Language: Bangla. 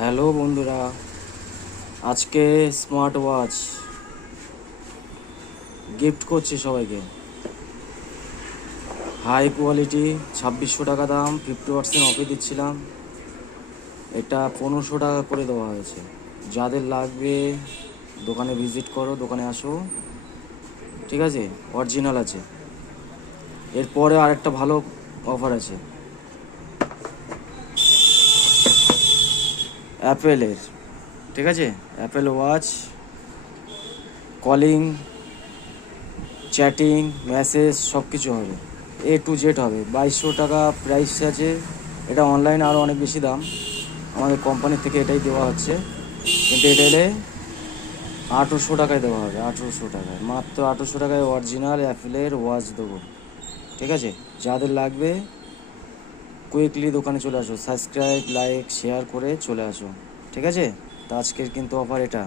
হ্যালো বন্ধুরা, আজকে স্মার্ট ওয়াচ গিফট করছি সবাইকে। হাই কোয়ালিটি, 2600 টাকা দাম, 50% অফে দিচ্ছিলাম। এটা 1500 টাকা করে দেওয়া হয়েছে। যাদের লাগবে দোকানে ভিজিট করো, দোকানে আসো, ঠিক আছে? অরিজিনাল আছে। এরপরে আরেকটা ভালো অফার আছে অ্যাপেলের, ঠিক আছে? Apple watch, calling, chatting, message সব কিছু হবে, A to Z হবে। 2200 টাকা প্রাইস আছে। এটা অনলাইনে আরও অনেক বেশি দাম, আমাদের কোম্পানির থেকে এটাই দেওয়া হচ্ছে, কিন্তু এটা এলে 1800 টাকায় দেওয়া হবে। 1800 টাকায়, মাত্র 1800 টাকায় অরিজিনাল অ্যাপেলের ওয়াচ দেবো, ঠিক আছে? যাদের লাগবে কুইকলি দোকানে চলে আসো, সাবস্ক্রাইব, লাইক, শেয়ার করে চলে আসো, ঠিক আছে? তো আজকের কিন্তু অফার এটা।